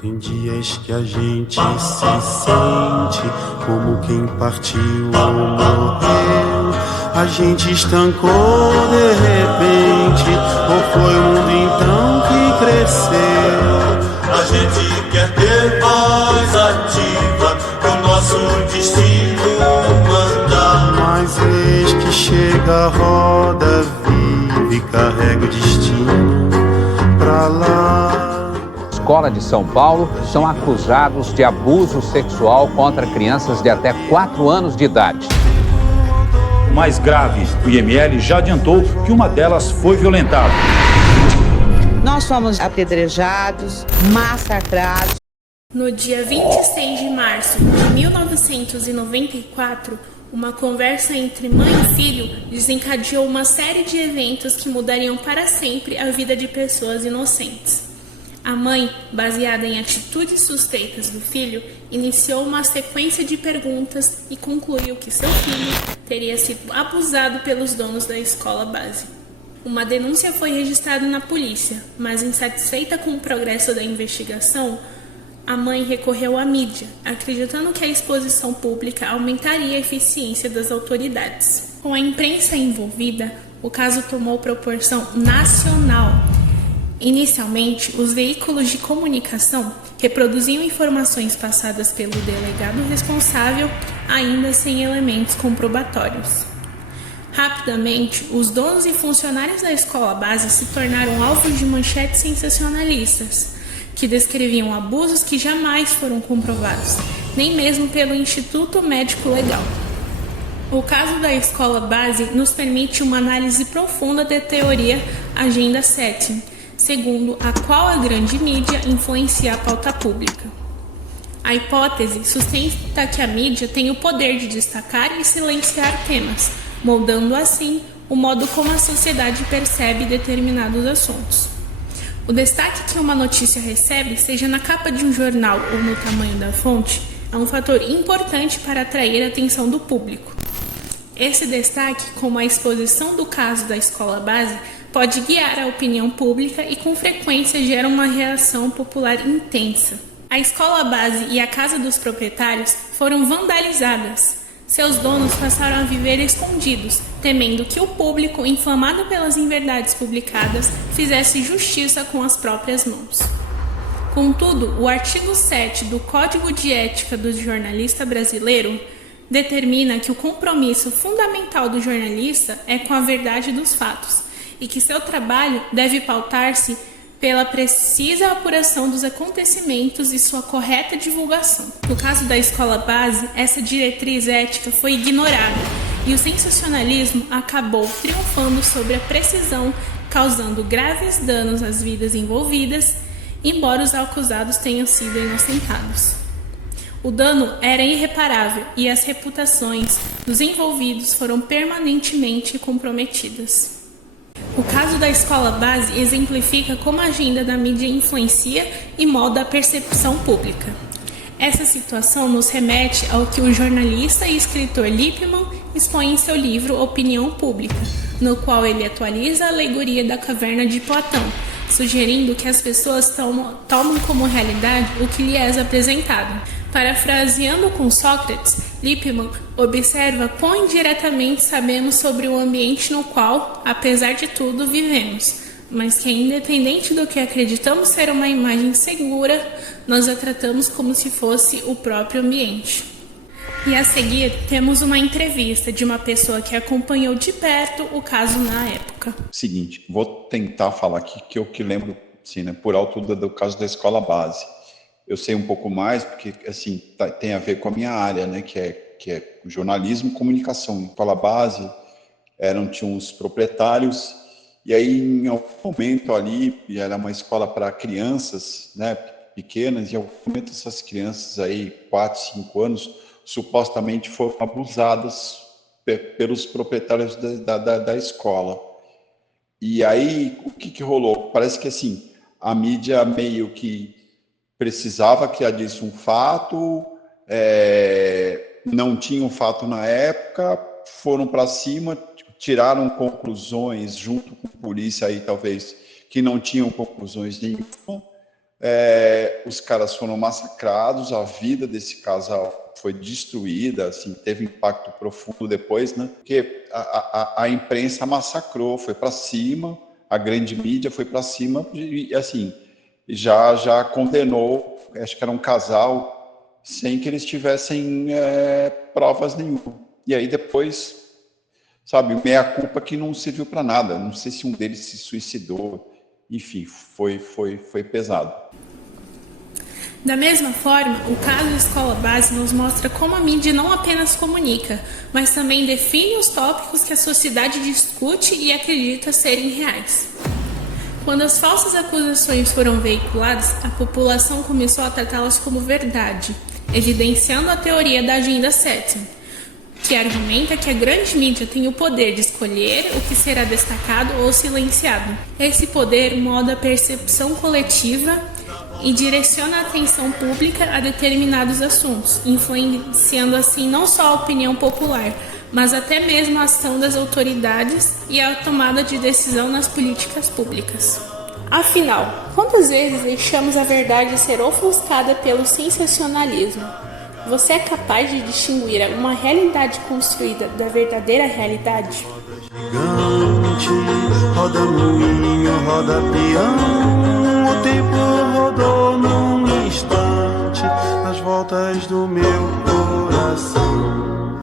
Tem dias que a gente se sente como quem partiu ou morreu. A gente estancou de repente, ou foi o mundo então que cresceu? A gente quer ter voz ativa, o nosso destino mandar. Mas eis que chega a roda viva e carrega o destino pra lá. Escola de São Paulo são acusados de abuso sexual contra crianças de até 4 anos de idade. O mais grave, o IML já adiantou que uma delas foi violentada. Nós fomos apedrejados, massacrados. No dia 26 de março de 1994, uma conversa entre mãe e filho desencadeou uma série de eventos que mudariam para sempre a vida de pessoas inocentes. A mãe, baseada em atitudes suspeitas do filho, iniciou uma sequência de perguntas e concluiu que seu filho teria sido abusado pelos donos da escola base. Uma denúncia foi registrada na polícia, mas insatisfeita com o progresso da investigação, a mãe recorreu à mídia, acreditando que a exposição pública aumentaria a eficiência das autoridades. Com a imprensa envolvida, o caso tomou proporção nacional. Inicialmente, os veículos de comunicação reproduziam informações passadas pelo delegado responsável, ainda sem elementos comprobatórios. Rapidamente, os donos e funcionários da escola base se tornaram alvos de manchetes sensacionalistas, que descreviam abusos que jamais foram comprovados, nem mesmo pelo Instituto Médico Legal. O caso da escola base nos permite uma análise profunda da teoria Agenda 7, segundo a qual a grande mídia influencia a pauta pública. A hipótese sustenta que a mídia tem o poder de destacar e silenciar temas, moldando assim o modo como a sociedade percebe determinados assuntos. O destaque que uma notícia recebe, seja na capa de um jornal ou no tamanho da fonte, é um fator importante para atrair a atenção do público. Esse destaque, como a exposição do caso da escola base, pode guiar a opinião pública e com frequência gera uma reação popular intensa. A escola base e a casa dos proprietários foram vandalizadas. Seus donos passaram a viver escondidos, temendo que o público, inflamado pelas inverdades publicadas, fizesse justiça com as próprias mãos. Contudo, o artigo 7 do Código de Ética do Jornalista Brasileiro determina que o compromisso fundamental do jornalista é com a verdade dos fatos e que seu trabalho deve pautar-se pela precisa apuração dos acontecimentos e sua correta divulgação. No caso da escola base, essa diretriz ética foi ignorada e o sensacionalismo acabou triunfando sobre a precisão, causando graves danos às vidas envolvidas, embora os acusados tenham sido inocentados. O dano era irreparável e as reputações dos envolvidos foram permanentemente comprometidas. O caso da escola base exemplifica como a agenda da mídia influencia e molda a percepção pública. Essa situação nos remete ao que o jornalista e escritor Lippmann expõe em seu livro Opinião Pública, no qual ele atualiza a alegoria da caverna de Platão, sugerindo que as pessoas tomam como realidade o que lhes é apresentado. Parafraseando com Sócrates, Lippmann observa quão indiretamente sabemos sobre o ambiente no qual, apesar de tudo, vivemos, mas que, independente do que acreditamos ser uma imagem segura, nós a tratamos como se fosse o próprio ambiente. E a seguir, temos uma entrevista de uma pessoa que acompanhou de perto o caso na época. Seguinte, vou tentar falar aqui que eu que lembro, assim, né, por alto do caso da escola base. Eu sei um pouco mais porque, assim, tem a ver com a minha área, né, que é jornalismo e comunicação. Em escola base, tinham os proprietários, e aí, em algum momento ali, era uma escola para crianças, né, pequenas, e em algum momento essas crianças aí, 4, 5 anos, supostamente foram abusadas pelos proprietários da escola. E aí, o que rolou? Parece que, assim, a mídia meio que precisava criar disso um fato, não tinha um fato na época, foram para cima, tiraram conclusões junto com a polícia aí talvez que não tinham conclusões nenhuma, os caras foram massacrados, a vida desse casal foi destruída, assim, teve impacto profundo depois, né? Porque a imprensa massacrou, foi para cima, a grande mídia foi para cima e, assim, já condenou, acho que era um casal, sem que eles tivessem provas nenhuma. E aí depois, sabe, meia-culpa que não serviu para nada. Não sei se um deles se suicidou, enfim, foi pesado. Da mesma forma, o caso Escola Base nos mostra como a mídia não apenas comunica, mas também define os tópicos que a sociedade discute e acredita serem reais. Quando as falsas acusações foram veiculadas, a população começou a tratá-las como verdade, evidenciando a teoria da Agenda 7, que argumenta que a grande mídia tem o poder de escolher o que será destacado ou silenciado. Esse poder molda a percepção coletiva e direciona a atenção pública a determinados assuntos, influenciando assim não só a opinião popular, mas até mesmo a ação das autoridades e a tomada de decisão nas políticas públicas. Afinal, quantas vezes deixamos a verdade ser ofuscada pelo sensacionalismo? Você é capaz de distinguir uma realidade construída da verdadeira realidade? Gigante, roda moinho, roda peão, o tempo rodou num instante, nas voltas do meu